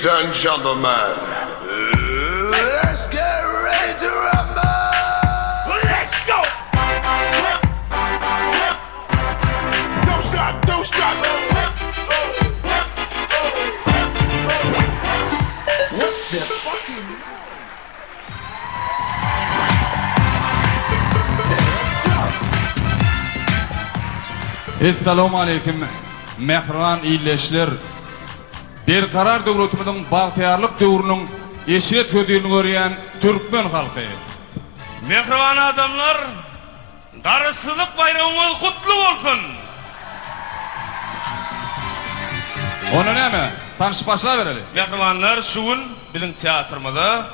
Ladies and gentlemen, let's get ready to rumble! Let's go! Don't stop, don't stop! What the fucking... Assalamu alaykum. Mehriban iyleşler. Bir karar döwletimizin bagtyarlyk döwrüniň eşret hödüýünü görýän türkmen halky. Mehriban adamlar, daryslyk bayramyňyz kutlu bolsun. Onu näme? Tanış başla bereli. Mehribanlar, şugun biziň teatrymyzda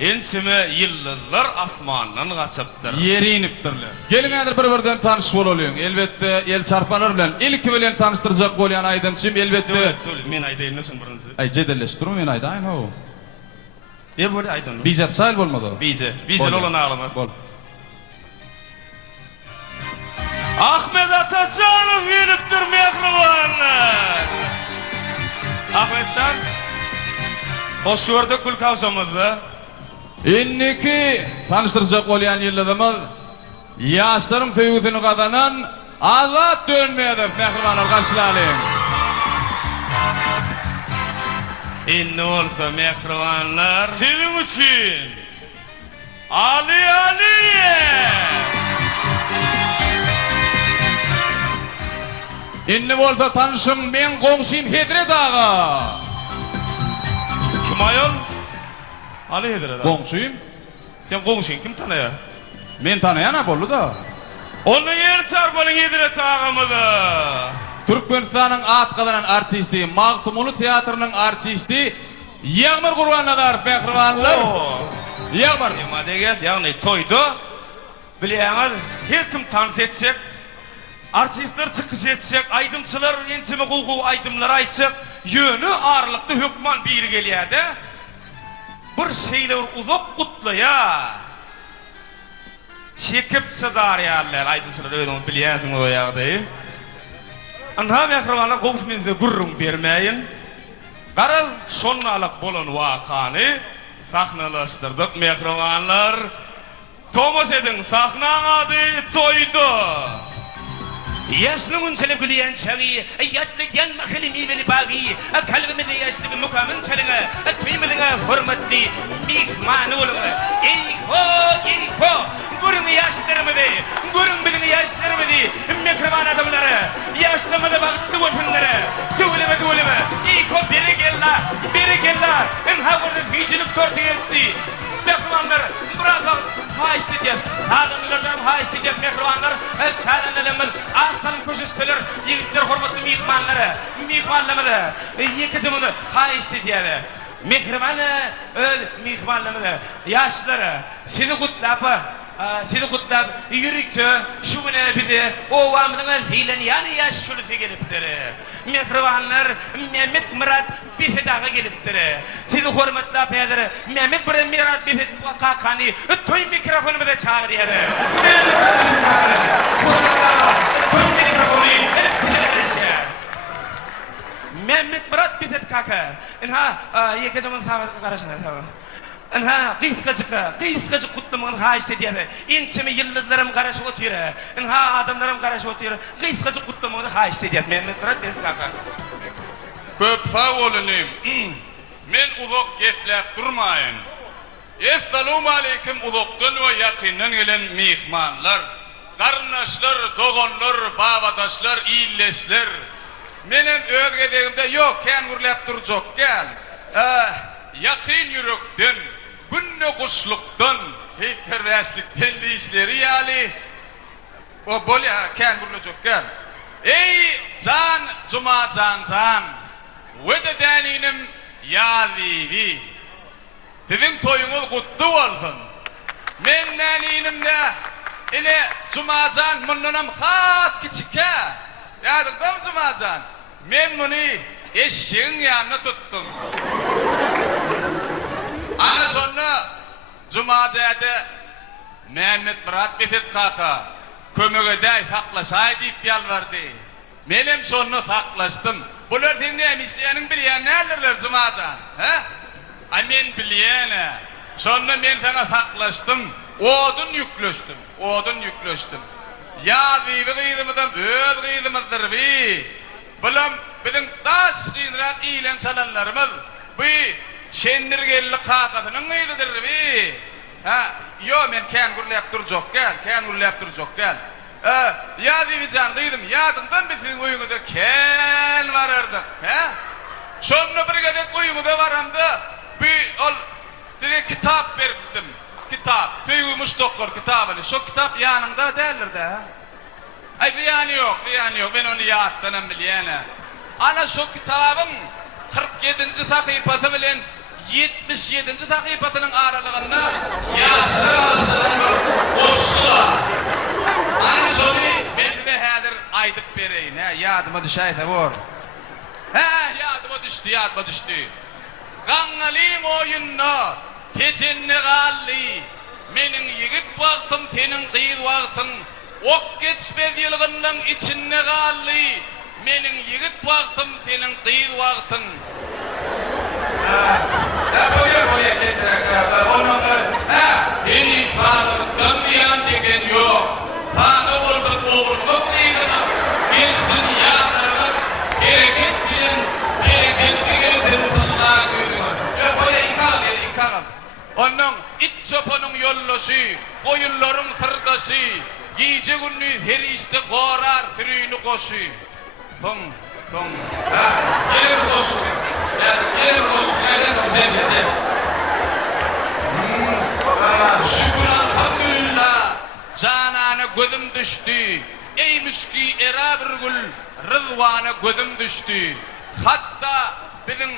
ensime ýyllar asmandan gaçypdyr. Yeri inipdirler. Gelin häzir bir-birden tanış bolalyň. Elbetde el çarpanlar bilen ilki bilen tanıştyrjak bolýan aýdymçym elbetde. Men aýdaýyn näsin birinji. Ay jedelleşdirme men aýdaýyn o. Ýa-da aýdyn. Bizat sayl bolmady. Bize olan ağlama. Bol. Ahmet Atacanov gelipdir mehribanlar. Ahmetcan, hoş gördük kul kavsamızda. Inniki tanıştıracak bolýan ýyllarymyz ýaşlaryň feýüzini gazanan Azat Dönmeýew mehribanlar gaşlalyň. İnne olsa mehribanlar senin için Ali Inni bolsa tanışym men goňşym Hedret ağa. Kim ayol? Ali Hedret ağa. Goňşym? Sen goňşyn kim tanıya? Men tanaýan boldy da. Onu yer çarpalyň Hedret ağamyzy. Türkmenistanyň at galanan artisti, Magtumulu teatrynyň artisti Ýagmar Gurbanladar mehribanlar. Ýagmar Nima degen, ýagny toýda bilýäňiz, her kim tanys etsek, artistler çykyş etsek, aýdymçylar ensime gugu aýdymlar aýtsak, ýöni arlykda hökman biri gelýärde. Bir şeýler uzak gutlaýa. Çekip çydarýarlar, aýdymçylar öýüň bilýärsiň o ýagdaý. Anha mehribanlar gowsmyzda gurrun bermeýin. Garal şonnalyk bolan wakany sahnalaşdyrdyk mehribanlar. Tomas edin, sahnaň ady toýdy. Yaşlı günselip güleyen çağı, yatlıken mahalimi veli bağı, kalbimde yaşlı mukamın çalığı, kıymetine hürmetli mihmanı olun. İho, görün yaşlarımı de, görün bilin yaşlarımı de, mehriban adamları, yaşlamada baktı olsunları, tuğuleme, İho biri gella, havada fiyicilik tortu etti. Mehribanlar, biraz vakit haişti diye, adamlardan haişti diye mehribanlar, sadanlarımız, aslanın köşeskeler, yiğitler hürmetli mihmanlamada, yekizimini haişti diye. Mehribanı, mihmanlamada, yaşları, seni kutlap, yürüktü, şu güne bildi, o vamdığın hilen yani yaş şulisi geliptir. Mehribanlar, Mehmet Murat bizi dağı geliptir. Seni hürmetli apaydır, Mehmet Murat bizi kakani, toy mikrofonumu da çağırıyor. Mehmet Murat bizi kaka. İnha, yeke zaman karışına. Inha kıyıskacık kutlamağın haişti diye ensime yıllarım karşı otuyor. Inha adamlarım karşı otuyor. Kıyıskacık kutlamağın haişti diye Mehmet Murat bizi kaka. Köp sağ olunum. Men uzak geplep durmayın. Assalamu alaykum uzakdan ve yakından gelen mihmanlar, karnaşlar, dogonlar, babadaşlar, iyilleşler. Menem ögedegimde yok, ken gurlep durjak gel. Yakın yürekten, günne kuşluktan, heyperveslikten deyişleri yali. O bolya ken gurlajak gel. Ey can, cuma can. Wede deninim yavivi. Sizin toyunuz kutlu olsun. Men neninimde ile cumacan mununum hat kiçike. Yadırdım cumacan. Men bunu eşeğin yanına tuttum. Ana sonra cumadede Mehmet Murat Befet kaka kömögede saklaşay deyip yalvardı. Menem sonra saklaştım. Bular dinleyen isteyenin bilyen nelerler Cumacan? He? Ay men bilyen. Sonra men sana saklaştım. Odun yükleştim. Ya vivi gıydımıdan öd gıydımızdır bi. Bulam bizim daş gıydırak iyilen salanlarımız. Bu çendirgelli kakatının gıydıdır bi. Ha, yo men kän gurlayap durjak gel. Ya divijan gıydım, yadımdan bitin uyunuda kän varardık. He? Şonu bir gedek uyunuda varamda, bu ol, dedi kitap verdim. Kitap, tüyümüş doktor kitabını. Şu kitap yanında derler de. Ay bir yok. Ben onu yattanım biliyene. Ana şu kitabın 47. takipatı bilen 77. takipatının aralığında yazdı boşluğa. Ana şunu ben de hedir aydıp vereyim. Yadıma düşeyse vur. Yadıma düştü. Kangalim oyunna. Tecenni galli, menin yigit wagtym, tenin qyýy wagtyň, ok geçmez ýylgynyň içinde galli, menin yigit wagtym, tenin qyýy wagtyň. Bolýar onu eni fadyrydan ýan çeken ýok. Fady boldup boldup diýdiň. Geçdin ýalarga gereket bilen tımtıllar güýdüň. Bolýar ikal. Onun iç çopanın yolloşu, koyunların tırdaşı, giyce günlü her işte korar, türüğünü koşu. Bum. Gelir koşu. Cem. Şükür elhamdülillah, canana gözüm düştü. Eymiş ki era bir gül, rızvana gözüm düştü. Hatta bizim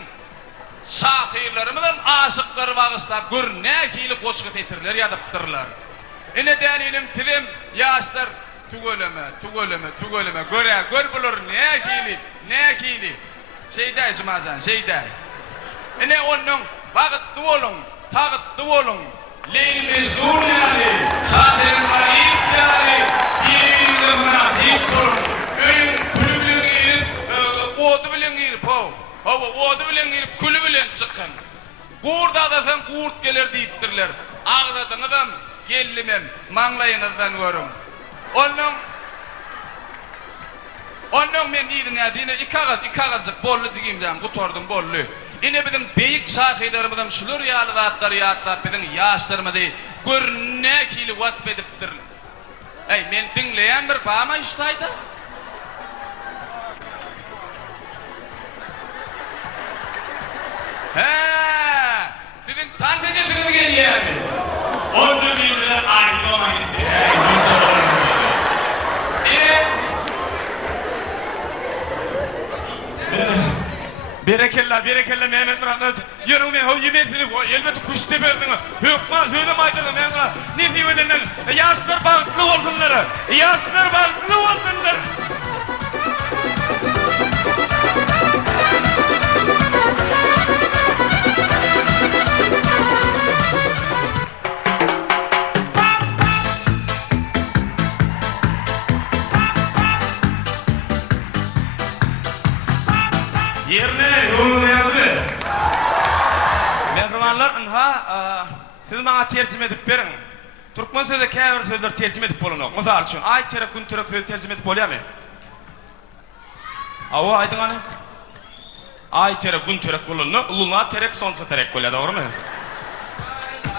şahirlerimizin aşıkları bağışlar, gör ne hili koşku tetirler yadıptırlar. Ene denilim tilim, yaşlar, tugöleme, gör bulur ne hili. Şeyday Cumacan, şeyday. Ene onun bağıttı olun, tağıttı olun. Leyli mezdur yani, şahirin variyip yani, yeriyle münafik olun. Öyün kulü bilen girip, odu bilen girip o. Odu bilen girip külü bilen çıkın. Gurda da sen gurt gelir deyiptirler. Ağdadın adam gellimem, manglayınızdan görün. Onun men diýdim ya, dine ikagazık bollu digimden gutordum bollu. Ine bizim beyik şahirlerimizden şular ýaly zatlar ýatlap bizim ýaşlarymyzy görnek hili wasp edipdir. Ey men dinleýän bir bama iştaýda. Bizim tanıdığı gelýärmi? Onu bildiler aýdama gitti. Berekella Mehmet Murat. Yürüme ho yemesini o elbette kuşte berdin. Hükma söyle maydırdım ben ona. Ne diyor denen? Yaşlar bağlı olsunlar. Yerine yoğurlayalım. Mehrimanlar, siz bana tercüme edip verin. Türkmen sözü käbir sözler tercüme edip bolunok. Mysal üçin, ay terek gün terek söz tercüme edip bolýarmy? Awa aýdyň ana. Ay terek gün terek bolunok, uluna terek sonsa terek bolýar, dogrymy?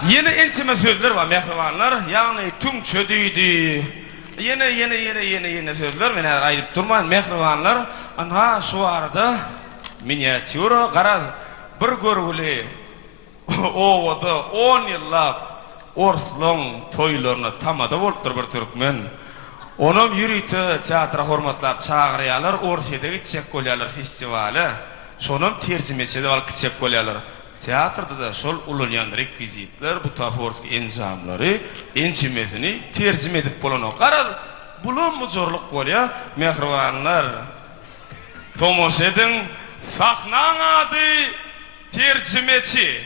Yeni ençime sözler var mehrimanlar, ýagny tüň çödüýdi. Yeni sözler men aýdyp durmaýyn mehrimanlar. Şu arada miniatüra garaz bir görgüli owada 10 ýyllap orslon toýlaryna tamada bolupdyr bir türkmen. Onam ýürüýte teatra hormatlap çagyrýarlar, Orsiýadagi Çek bolýarlar festivali. Şonam terjimesi de alyp Çek bolýarlar. Teatrda da şol ulanýan rekvizitler, butaforski enzamlary, ençimesini terjime edip bolanok. Garaz bulan mujorluk bolýar, mehribanlar. Tomosha edin, sahnaň ady terjimesi.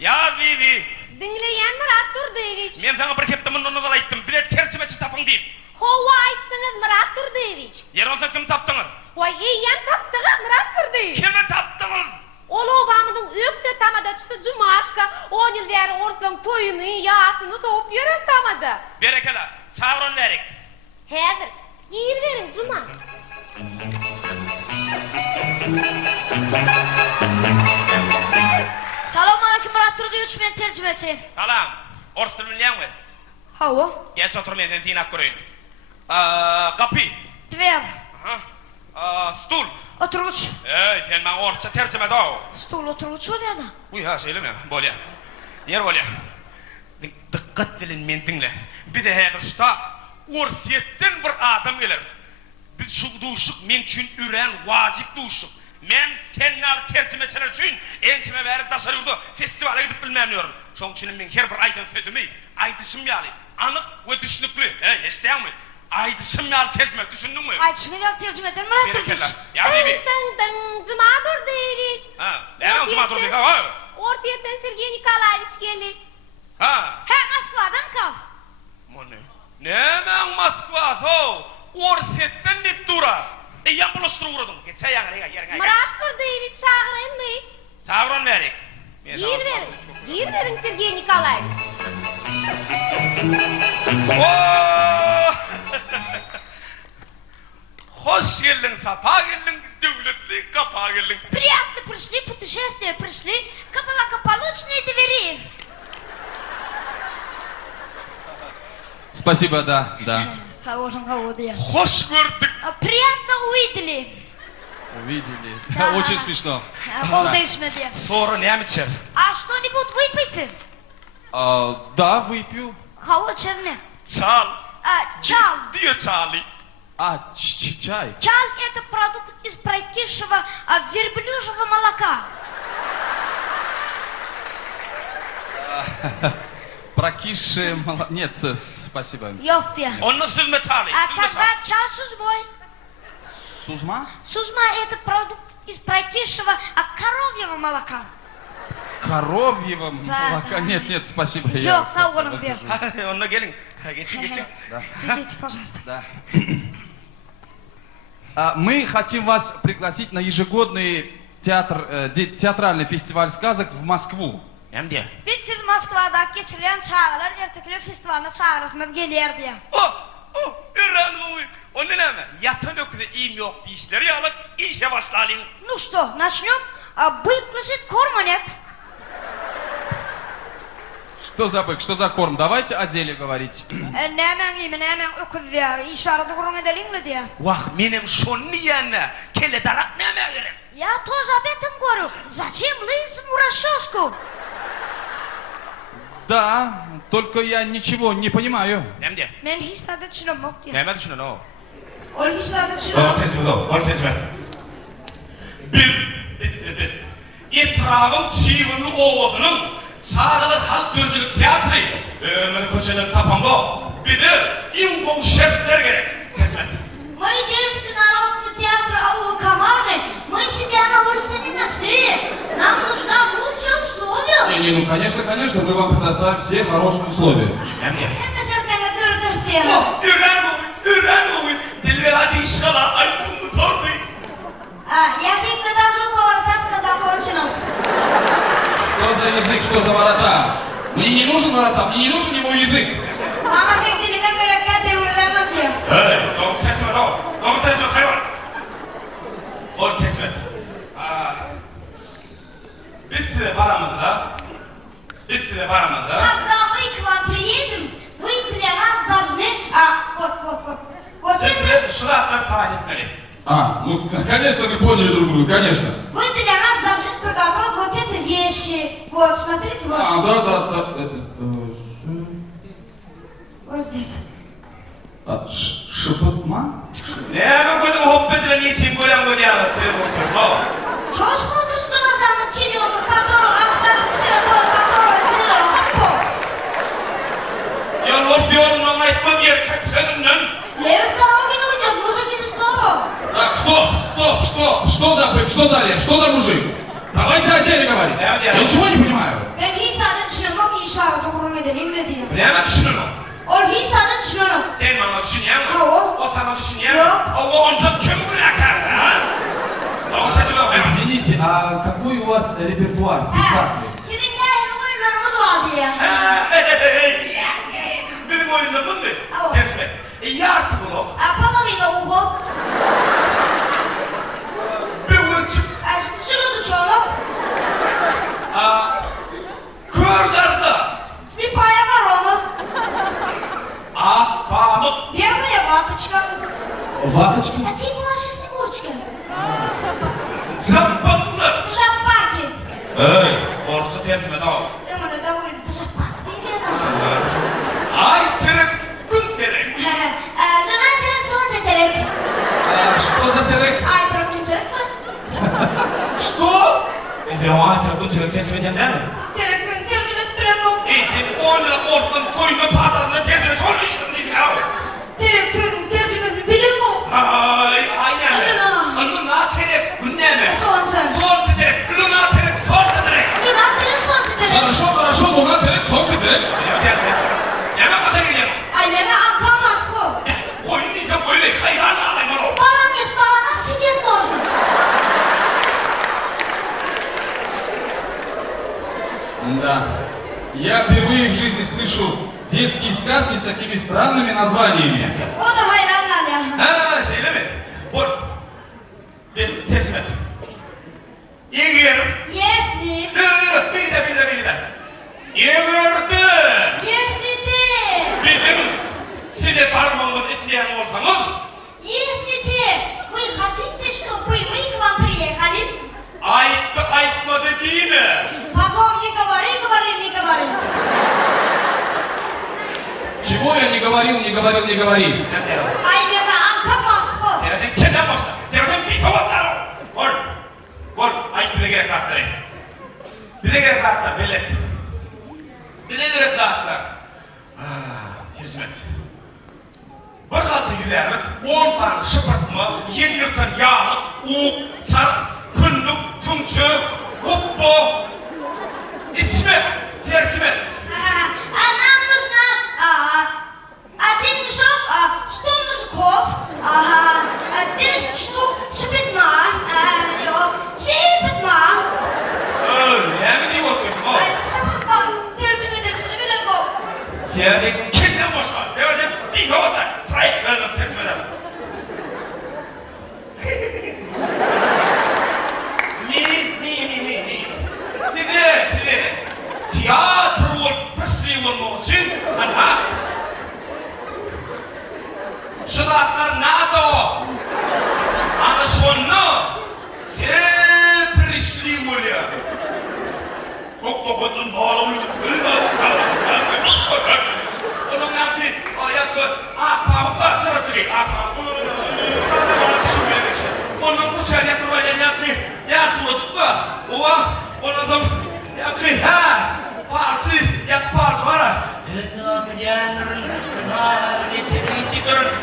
Ya bibi. Dinleyen Murat Durdyýewiç. Men sana bir kepde mundan aýtdym, bir terjimesi tapyň diýip. Hova ayttınız Murat Durdevich. Yer olsa kim tapdınız? Vay iýen tapdyga Murat Durdevich. Kimi tapdınız? Ol obamynyň öpde tamadaçdy Jumaşka 10 ýyl bäri ortaň toýuny, ýasyny soňup ýören tamada. Berekela, çağırın verik. Häzir ýer beriň Juma. Salam aleyküm Murat Durdevich, men tercümeçi. Salam, ors tilini bilýärmi? Hawa, Geç otur menden tinak göreyim. Kapı. dver, Stul. oturguç. Sen bana orça tercüme de o. Stul oturguç bolýar-da. Uy ha söyleme, bolya. Yer bolya. Dikkat bilin men dinle. Bir de häzir şta orsiyetten bir adam gelir. Biz şu duşuk men üçün üren wajip duşuk. Men kennar tercümeçiler üçün ençime bäri daşar ýurdu. Festivale gidip bilmem diyorum. Şoň üçin men her bir aýdan söýdümi, aýdyşym ýaly. Anyk we düşnükli. Eşitýärmi? Aýdyşym ýaly tercüme düşündiňmi? Aýdyşyny ýaly tercüme eden Murat Durdevich. Berekella. Ya bibi. Dın Juma Durdevich. Ha, näme Juma Durdevich? Ha. Ortaýetden Sergey Nikolaýevich geldi. Ha. He, Moskvadan kal. Mone. Näme Moskva ho? Orsetden nip dura. Ýa buluşturup uradym. Geçe ýaňyra ýerine. Murat Durdevich çağırynmy? Çağırın verik. Ýer beriň Sergey Nikolaýevich. Hoş geldin, sapa geldin, dövletli kapa geldin. Приятно пришли, путешествие пришли. Капала-капалучные двери. Спасибо, да. Hawa diye. Hoş gördük. Приятно увидели. Увидели. Да. Очень смешно. Кол değişmedi. Sonra näme içer? А что-нибудь выпейте? Да, выпью. Hawa черне. Çal. Чал. Diye çali. Чай. Чал – это продукт из прокисшего верблюжьего молока. Прокисшее молоко. Нет, спасибо. Yok diye. Onu süzme çali. Тогда чал сузмой. Сузма? Сузма – это продукт из прокисшего коровьего молока. Коровьего Да, молока? да. Нет, спасибо. Yok, Hawa diye. Onunla gelin. Geçin. Сидите, пожалуйста. Да. Мы хотим вас пригласить на ежегодный театральный фестиваль сказок в Москву. Hem diye. Biz siz Moskva'da geçirilen çağrılar Ertekler Festivali'ne çağrılmak geliyor diye. Ürren bu. Onun näme? Yatan öküze iyim yok dişleri yalık işe başlayalım. Ну что, начнем? Бык лежит, корма нет. Что за бык, что за корм? Давайте о деле говорить. Ne hemen iyi mi, ne hemen öküz diye. İşareti kurun edelim mi diye. Vah benim şonu yiyenle kelle darak näme gerek? Я тоже об этом говорю. Зачем лысому расческу? Да, только я ничего не понимаю. Hem diye. Ben hiç tadı düşünmem diye. Näme düşünün o? O hiç tadı düşünmem. Onu tesbih. Bir. Etrafım çiğvinin ovasının Çağrılar halk gözlük tiyatri. Ömür köşeden tapan bu. Bir de imgon şefler gerek. Tesbih. Мы Детский народный театр Аула Комарны. Мы себя на улице не нашли. Нам нужна лучшая условия. Не, ну конечно, мы вам предоставим все хорошие условия. Hem diye. Hem de şarkıyla dörtür diye. Üren oğul. Dilber hadi inşallah. Ay bunu tordu. Я всегда жил поворота, сказал кончено. Что за язык, что за ворота? Мне не нужен ворота, мне не нужен его язык. Ama bekliyle görekler de uyulamam diyor. Hey, doğru tesbih et o. Doğru tesbih et hayvan. O tesbih et. Bitti de paramızda. Когда мы к вам приедем, вы для нас должны... Вот это... Şuratlar tayin etmeli. Ну, конечно, мы поняли друг друга, конечно. Вы для нас должны приготовить вот эти вещи. Вот, смотрите, вот. Да. Вот здесь. Шепотма? Näme gözüm hop edilen yetim gören görýär. Чего смотришь ты на самом черёнка, которого остался сиротой, которого сделал Хаппо? Yalnız yolundan aytmam erkek sözünden. Лев с дороги не уйдет, мужик из снова. Так, стоп! Что за бык, что за лев, что за мужик? Давайте о деле говорить. Я ничего не понимаю. Ben hiç tadı düşünmem, işaret okurun edelim ne diyeyim. Näme düşünün o? Ol hiç tadı düşünemem. Sen bana düşünýän mi? Awo. O sana düşünýän mi? Yok. O onda kim bırakar ha? Tamam sesi bak. Извините, а какой у вас репертуар спектакля? Filmler oyunlarımız vardı ya. Benim oyunlarımın mı? Awo. Kesme. Yartı blok. Половина угол. Bir buçuk. Şunu çoluk. Kör zarfı. Слепая ворона. Pamuk. Белая ваточка. Ваточка? А ты наша Снегурочка. Zambaklı. Жапаки. Hey. Orası tersime dağıl. Думаю, довольно жапак. Ты Ay terek. Gün terek. Луна терек, солнце терек. Что за терек? Ай терек, не терек mi? Что? Sen o ay terek gün terek tersime edem değil mi? Terek, tercümet premo. Sen 10 lira ortadan koyma pahalarına tersime sonra işledim değil mi ya? Terek, tercümet bilir mi? Ay aynen. Luna. Luna terek. Gün ne mi? Солнце. Солнце терек. Luna terek. Солнце терek. Луна терек, солнце терек. Хорошо, хорошо, Луна терек, солнце терek. Yeme kadar gidelim. Ай, лена анкамаску. Koyun diyeceğim böyle hayran alayım onu. Баранец, барана офигеть можно. Да. Я впервые в жизни слышу детские сказки с такими странными названиями. O da hayran ya. Ha şeyle mi? Bol. Ben teslim et. Eğer. Если, Bir de. Eğerdi. если ты, Bizim size parmağımız isteyen olsanız. если вы хотите, чтобы мы к вам приехали, Aytmadı değil mi? потом не говори. Чего я не говорил, не говори. Ай, лена анкамаску. Terefin kendin başla. Terefin bir soğutlar. Bol. Ayt bize gerek kağıtları. Bize gerek kağıtlar bellet. Bize gerek kağıtlar. Hizmet. Bir kaltı güzellik, 10 tane şıpırtma, 20 tane yağlık, uğuk, sarık, kınlık, tümçü, kuppo. İçme, tersime. Нам нужно один мешок, 100 мешков, 10 штук шипитма, Ne mi diyeyim oturuyorum o? шипитма, tercüme bilir bu. Terefin kendin başla. Terefin bir soğutlar. Trayık verdim tersime de. Ni. Dedi. Tiyatro pısri olmak için ana. Şıratlar nada o. Ana şunu seprişli oluyor. Kokun bağlamıydı. Onun yanki ayakı akpamı sırası değil. Akpamı. Onun kutsal yatırmayla yanki yatırmıştı. Onun da yanki parçı yak parçı var.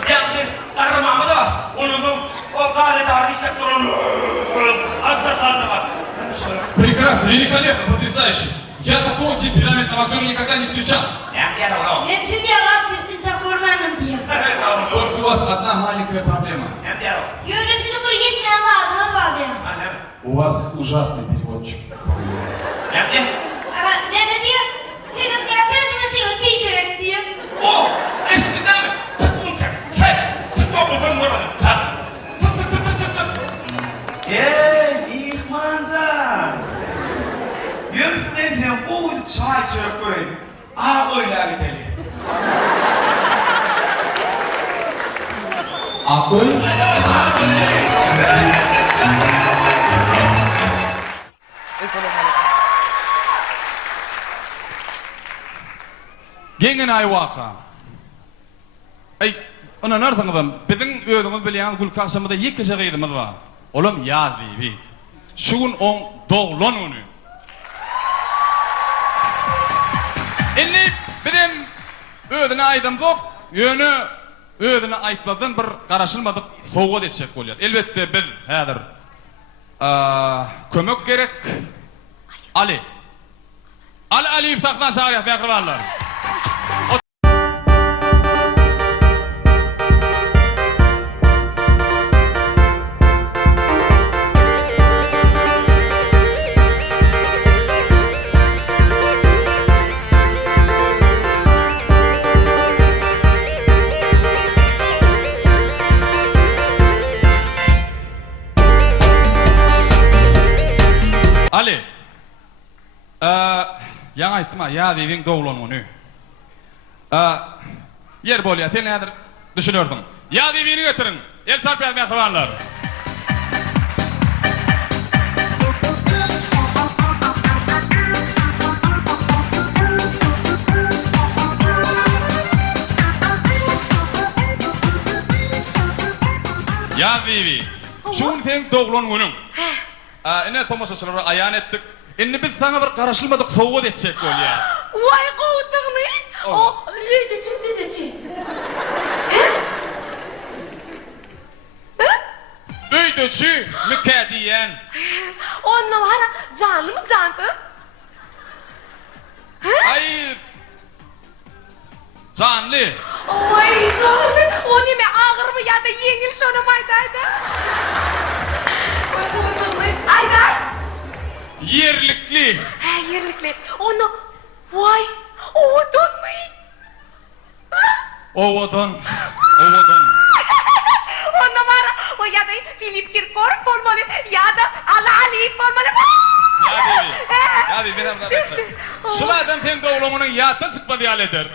Yanki aramamı da onun da o galiba işte durun. Asla kaldı var. Прекрасно, великолепно, потрясающе. Я такого темпераментного актера никогда не встречал. Ben seni artistin takırmanım diye. Только у вас одна маленькая проблема. Yöresini kur yetmeyen adına bağlı ya. У вас ужасный переводчик. Ne diyor? Senin tercümesi bir direkt diyor. O eskiden mi? İhmancan. Yürütmeden bu çay çörük koyun. Öyle gidelim. Акой? Gengin aywaqa. Ay, ona nartаңdan biziň özüňiz bilýän gül kakşamyda ýeke şeýdimiz bar. Olam ýaz diýip. Şugun on doglan onu. Indi bilen özüne aýdymdyk, ýöne özüne aýtmadan bir garaşylmadyk sowgat etjek bolýar. Elbetde biz häzir kömek gerek. Ali Aliýew sakdan çağırýar, bäkribarlar. Ali. Yan aytdım ha, ya evin doglanmany. Yer bolýar, sen nädir düşünürdün? Ya evini götürün. El çarpýar mehribanlar. Ya Vivi, şun sen doglan günün. Ene tomoşaçylara ayan etdik. Indi biz sana bir garaşylmadyk sowgat etsek bolýar. Vay gowdygyny. O öýdüçi. Öýdüçi mükediyen. Onda var canly mı canlı? Ay. Canly. Oy canlı. O nime ağır mı ya da yengil şonu maydaydı? Oy gowdygyny. Ayday. Yerlikli. Ha yerlikli. Onu vay. Oğudun mu? Ovadan. Onda var o ya da Philip Kirkorov olmalı ya da Ali olmalı. Ya Vivi ben burada geçeceğim. Şulardan sen doglangynyň ýatdan çykmady ýaly eder.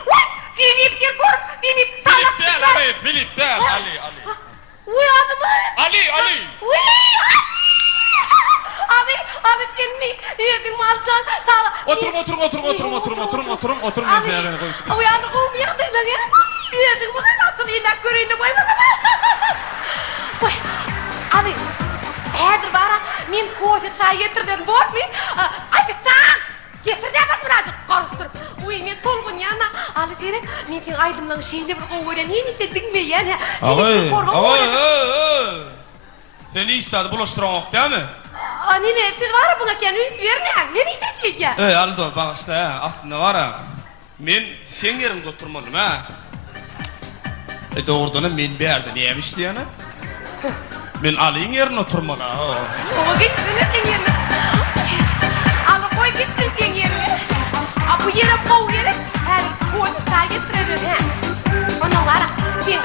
Philip Kirkorov, Philip Filip değil Ali, Filip değil Ali. Uy adamı. Ali. Uy. Abi sen mi? Yedin malcan. Oturun. Uy anı kovmayan değil lan ya. Yedin bu nasıl inak göreyini boy. Uy. Abi. Eğer bana men kofe çay getirden bor mi? Afistan. Getir de bak birazcık karıştır. Uy men tolgun yana. Ali seni men sen aydımlan şeyle bir kovuren neyse dinle yani. Ağay. Sen istedi bulaştıramak değil mi? Anne siz var ya buna kendi üst vermeyen. Ne neyse şeyken. Aldo bak işte ha, aslında var ha. Men sen yerinde oturmadım ha. Doğrudan men bir yerde neymiş diyene? Men Ali'nin yerine oturmalı ha. O gitsin sen yerine. Al koy gitsin sen yerine. Bu yere koy yere. Her koy çay getirelim ha. Ona var ya.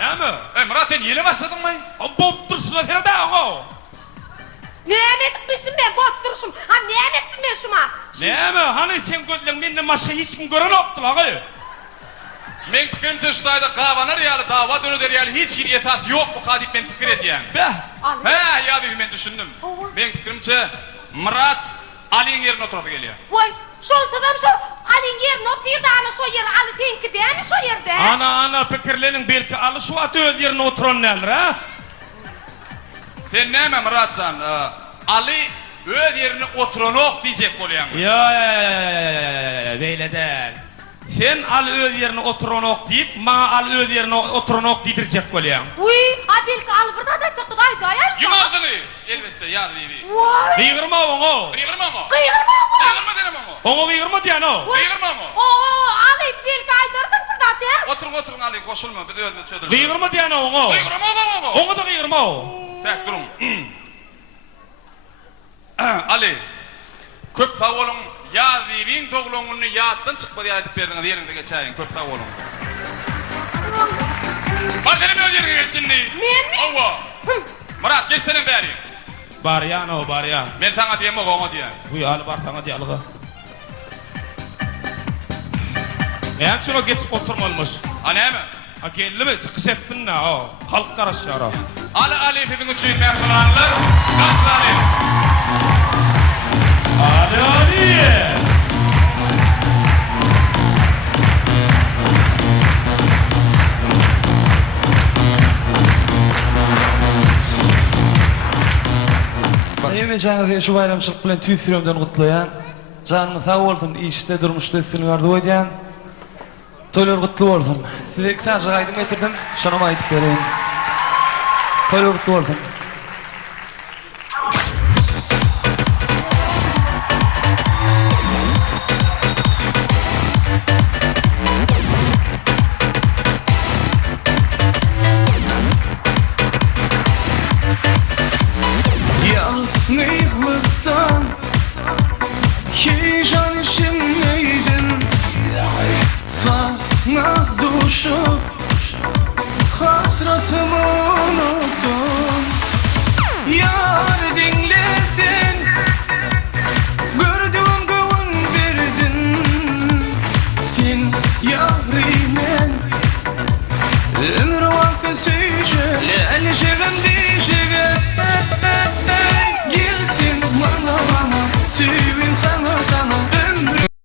Ya mı? Murat sen yeni başladın mı? Bob dursun nerede o? Ne etmişim ben bot duruşum. Ha ne ettim ben şuna? Ne mi? Hani sen gözlerin benden başka hiç kim gören yoktu lan hayır. Men kimse şutayda qavanır ýaly dawa döner ýaly hiç bir etat yok bu kadip men tikir etýän. Be. Ha ya Vivi men düşündüm. Men fikrimçe Murat Ali'nin yerine oturası gelýär. Vay şol adam şu alin yerine oturdu ana şu yer Ali tenki değil mi şu yerde? Ana fikirlerin belki Ali şu at öz yerine oturan neler ha? Sen näme Muratsan? Ali öz yerine oturanok diýjek bolýan. Ya böyle değil. Sen al öz yerine oturanok deyip, bana al öz yerine oturanok diýdirjek bolýan. Uy, belki al burada da çıktı ayda ya. Yumardyny. Elbette ya Vivi. Vay. Kıygırma onu. Kıygırma mı? Kıyırma. Denem onu. Onu kıygırma diýen o. Kıygırma mı? Ali belki aydırdın burada de. Oturun Ali koşulma biz özüne çödürüz. Kıygırma diýen o. Kıygırma mı? Onu da kıygırma o. Tek durun. Ali. Köp sağ olun. Ya Vivi'nin doglangyny ýatdan çykmady ýaly edip berdiňiz ýerinde geçäýin. Köp sağ olun. Bak benim öz yerine geçindi. Men mi? Ova. Murat geçsene beri. Baryan o baryan. Men sana diýem oňa diýen. Bu al bar sana diýalygy. Eýär şuna geçip oturmalmış. Anäme? Ha geldi mi? Çıkış ettin ne o? Halk karaşyara. Ali fitin üçin mehmanlar. Karşılayın. Ali. Yine жаңағы şu bayramçılık bilen tüýsüremden gutlayan, canlı sağ bolsun, işte durmuşda üstünü gardy oýdan. Toýlar gutly bolsun. Size iki tane gaýdym getirdim, şonu aýdyp bereýin. Toýlar gutly bolsun. Yanlılıktan hiç işimleydin sana düşüp